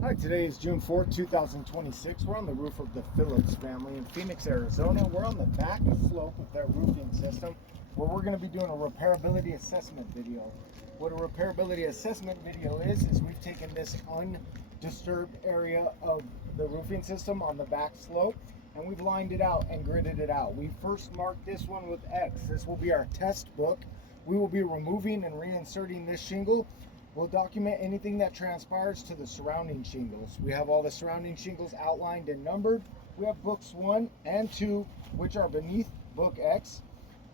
Hi, today is June 4th, 2026. We're on the roof of the Phillips family in Phoenix, Arizona. We're on the back slope of their roofing system where we're going to be doing a repairability assessment video. What a repairability assessment video is we've taken this undisturbed area of the roofing system on the back slope and we've lined it out and gridded it out. We first marked this one with X. This will be our test book. We will be removing and reinserting this shingle. We'll document anything that transpires to the surrounding shingles. We have all the surrounding shingles outlined and numbered. We have books 1 and 2, which are beneath book X.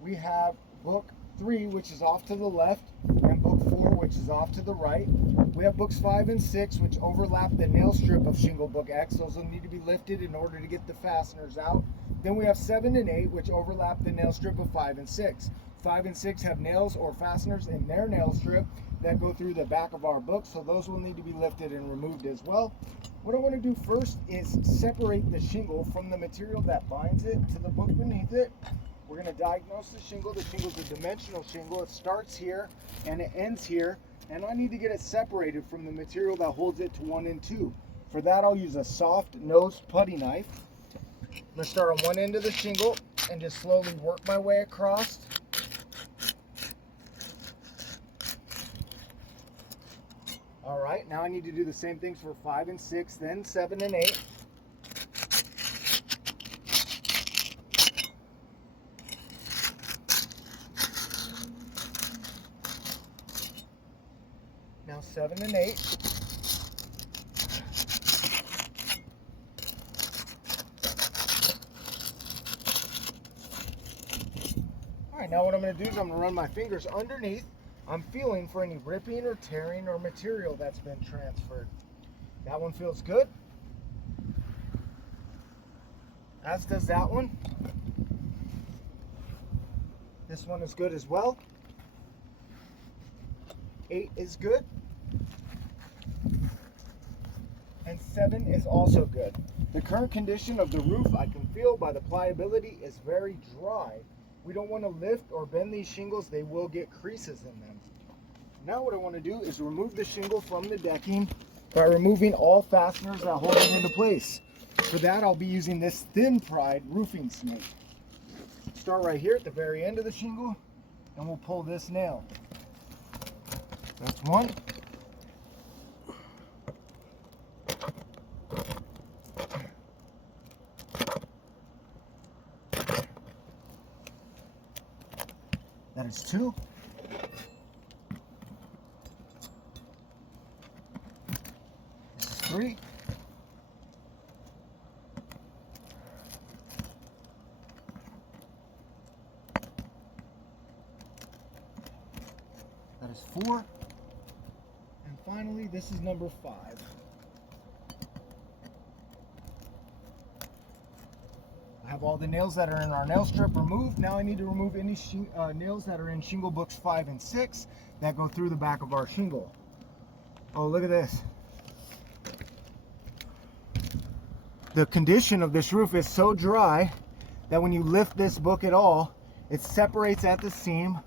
We have book 3, which is off to the left, and book 4, which is off to the right. We have books 5 and 6, which overlap the nail strip of shingle book X. Those will need to be lifted in order to get the fasteners out. Then we have 7 and 8, which overlap the nail strip of 5 and 6. 5 and 6 have nails or fasteners in their nail strip that go through the back of our book, so those will need to be lifted and removed as well. What I want to do first is separate the shingle from the material that binds it to the book beneath it. We're going to diagnose the shingle. The shingle is a dimensional shingle. It starts here and it ends here, and I need to get it separated from the material that holds it to 1 and 2. For that, I'll use a soft nosed putty knife. I'm going to start on one end of the shingle and just slowly work my way across. All right, now I need to do the same things for 5 and 6, then 7 and 8. Now 7 and 8. All right, now what I'm going to do is I'm going to run my fingers underneath. I'm feeling for any ripping or tearing or material that's been transferred. That one feels good, as does that one. This one is good as well. 8 is good. And 7 is also good. The current condition of the roof, I can feel by the pliability, is very dry. We don't want to lift or bend these shingles. They will get creases in them. Now what I want to do is remove the shingle from the decking by removing all fasteners that hold it into place. For that, I'll be using this thin pried roofing snake. Start right here at the very end of the shingle, and we'll pull this nail. That's one. That is 2. This is 3. That is 4. And finally, this is number 5. I have all the nails that are in our nail strip removed. Now I need to remove any nails that are in shingle books 5 and 6 that go through the back of our shingle. Oh, look at this. The condition of this roof is so dry that when you lift this book at all, it separates at the seam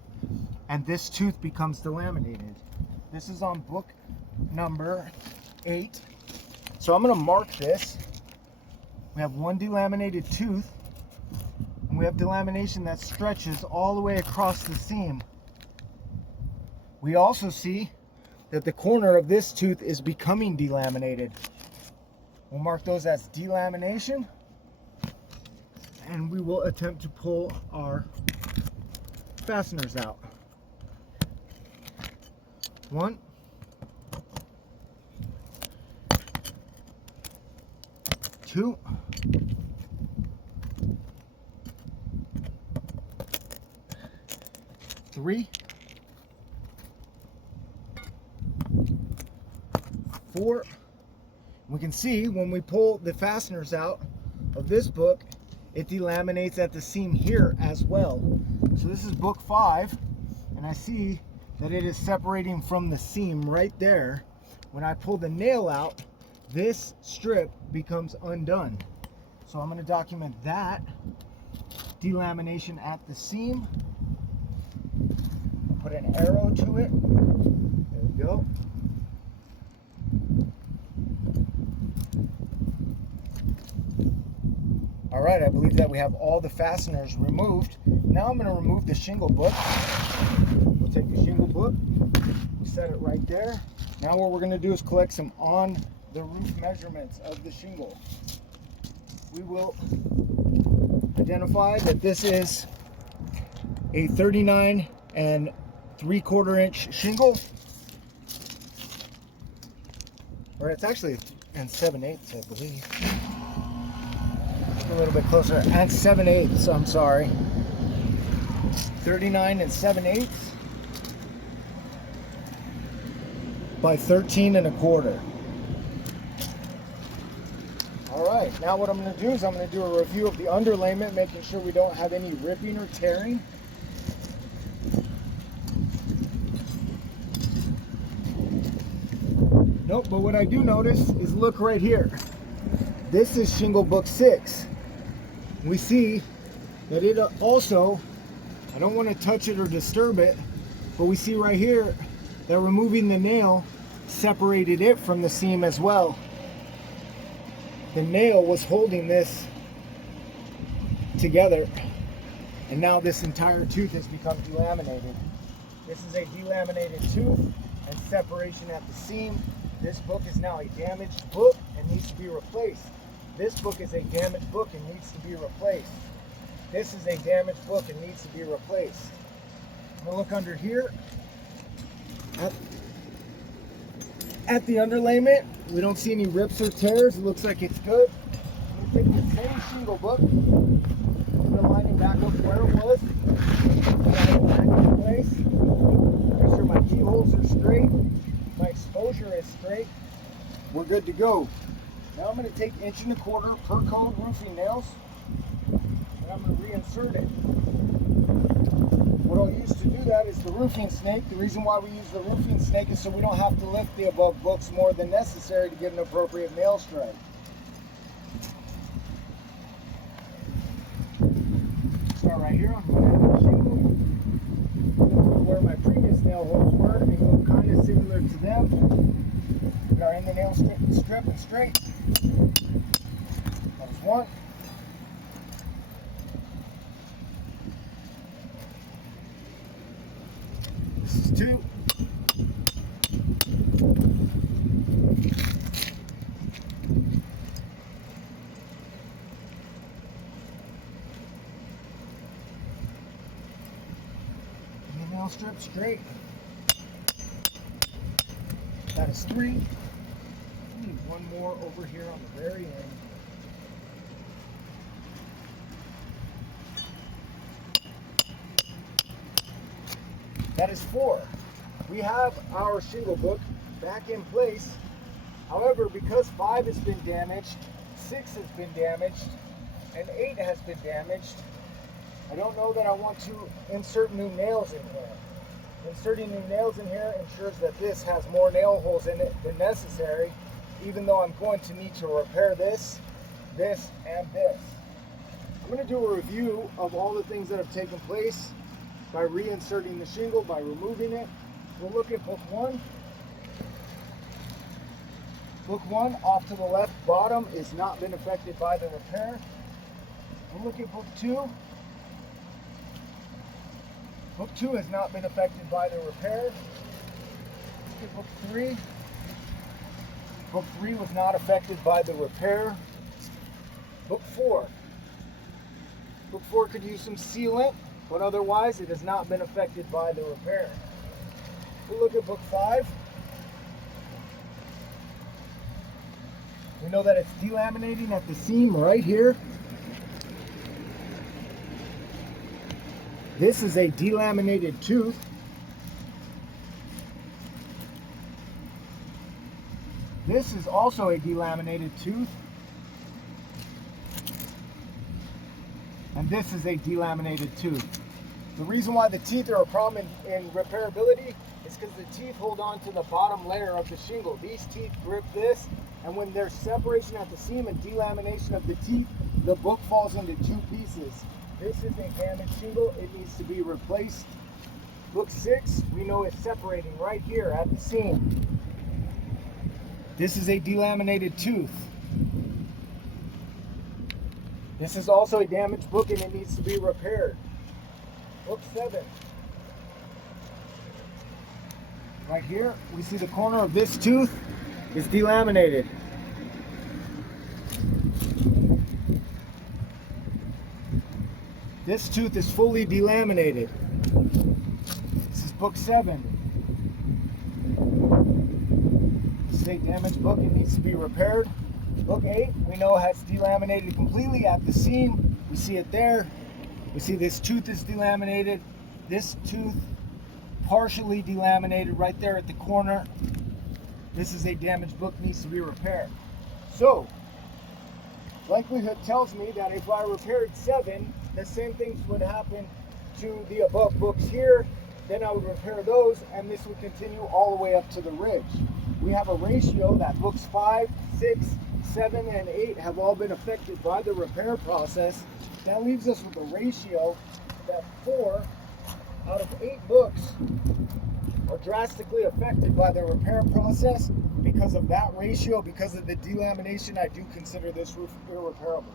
and this tooth becomes delaminated. This is on book number 8. So I'm going to mark this. We have one delaminated tooth, and we have delamination that stretches all the way across the seam. We also see that the corner of this tooth is becoming delaminated. We'll mark those as delamination, and we will attempt to pull our fasteners out. 1, 2, 3, 4. We can see when we pull the fasteners out of this book, it delaminates at the seam here as well. So this is book 5, and I see that it is separating from the seam right there. When I pull the nail out, this strip becomes undone. So I'm going to document that delamination at the seam. I'll put an arrow to it. There we go. right, I believe that we have all the fasteners removed. Now I'm going to remove the shingle book. We'll take the shingle book, set it right there. Now what we're going to do is collect some on the roof measurements of the shingle. We will identify that this is a 39 and 3/4 inch shingle, or it's actually and 7/8, I believe. A little bit closer, and 7/8, I'm sorry. 39 and 7/8 by 13 1/4. All right, now what I'm going to do is I'm going to do a review of the underlayment, making sure we don't have any ripping or tearing. Nope, but what I do notice is, look right here. This is shingle book 6. We see that it also, I don't want to touch it or disturb it, but we see right here that removing the nail separated it from the seam as well. The nail was holding this together, and now this entire tooth has become delaminated. This is a delaminated tooth and separation at the seam. This book is now a damaged book and needs to be replaced. This book is a damaged book and needs to be replaced. This is a damaged book and needs to be replaced. I'm going to look under here at the underlayment. We don't see any rips or tears. It looks like it's good. I'm going to take the same shingle book, put the lining back up where it was, back in place. Make sure my keyholes are straight, my exposure is straight. We're good to go. Now I'm going to take 1 1/4 per code roofing nails, and I'm going to reinsert it. What I'll use to do that is the roofing snake. The reason why we use the roofing snake is so we don't have to lift the above books more than necessary to get an appropriate nail strike. Start right here on the shingle. Where my previous nail holes were, they look kind of similar to them. We are in the nail strip and straight. That was 1. This is 2. And the nail strip straight. That is 3. I need one more over here on the very end. That is 4. We have our shingle book back in place. However, because 5 has been damaged, 6 has been damaged, and 8 has been damaged, I don't know that I want to insert new nails in here. Inserting new nails in here ensures that this has more nail holes in it than necessary, even though I'm going to need to repair this, this, and this. I'm going to do a review of all the things that have taken place by reinserting the shingle, by removing it. We'll look at book 1. Book 1 off to the left bottom has not been affected by the repair. We'll look at book 2. Book 2 has not been affected by the repair. Look at book 3. Book 3 was not affected by the repair. Book 4. Book 4 could use some sealant, but otherwise it has not been affected by the repair. We'll look at book 5. We know that it's delaminating at the seam right here. This is a delaminated tooth. This is also a delaminated tooth. And this is a delaminated tooth. The reason why the teeth are a problem in repairability is because the teeth hold on to the bottom layer of the shingle. These teeth grip this, and when there's separation at the seam and delamination of the teeth, the book falls into 2 pieces. This is a damaged shingle. It needs to be replaced. Book 6, we know it's separating right here at the seam. This is a delaminated tooth. This is also a damaged book and it needs to be repaired. Book 7. Right here, we see the corner of this tooth is delaminated. This tooth is fully delaminated. This is book 7. This is a damaged book, it needs to be repaired. Book 8, we know has delaminated completely at the seam. We see it there. We see this tooth is delaminated. This tooth partially delaminated right there at the corner. This is a damaged book, needs to be repaired. So, likelihood tells me that if I repaired 7, the same things would happen to the above books here. Then I would repair those, and this would continue all the way up to the ridge. We have a ratio that books 5, 6, 7, and 8 have all been affected by the repair process. That leaves us with a ratio that 4 out of 8 books are drastically affected by the repair process. Because of that ratio, because of the delamination, I do consider this roof irreparable.